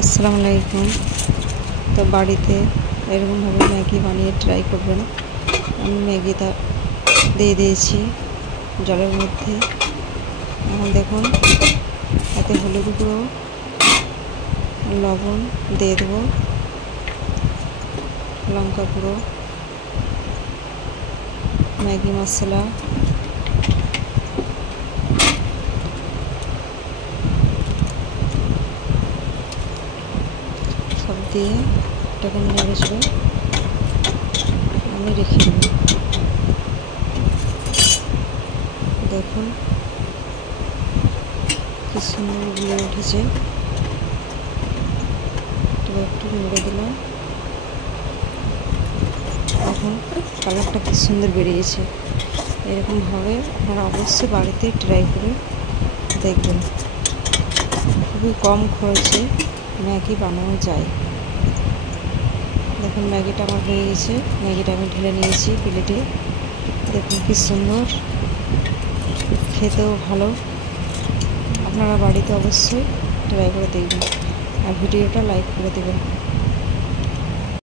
আসসালামু আলাইকুম। তো বাড়িতে এরকমভাবে ম্যাগি বানিয়ে ট্রাই করবেন। আমি ম্যাগিটা দিয়ে দিয়েছি জলের মধ্যে। এখন দেখুন এতে হলুদ গুঁড়ো, লবণ দিয়ে দেবো, লঙ্কা গুঁড়ো, ম্যাগি মশলা, সব দিয়ে এটাকে নেড়ে চেড়ে আমি রেখে দেব। দেখুন কি সুন্দর গুলো উঠেছে। একটু নেড়ে দিলাম, এখন কালারটা কি সুন্দর বেরিয়েছে। এরকমভাবে আপনারা অবশ্যই বাড়িতে ট্রাই করে দেখবেন। খুবই কম খরচে ম্যাগি বানানো যায়। দেখুন ম্যাগিটা আমার হয়ে গেছে। ম্যাগিটা আমি ঢেলে নিয়েছি প্লেটে। দেখুন কি সুন্দর, খেতেও ভালো। আপনারা বাড়িতে অবশ্যই ট্রাই করে দেখবেন আর ভিডিওটা লাইক করে দেবেন।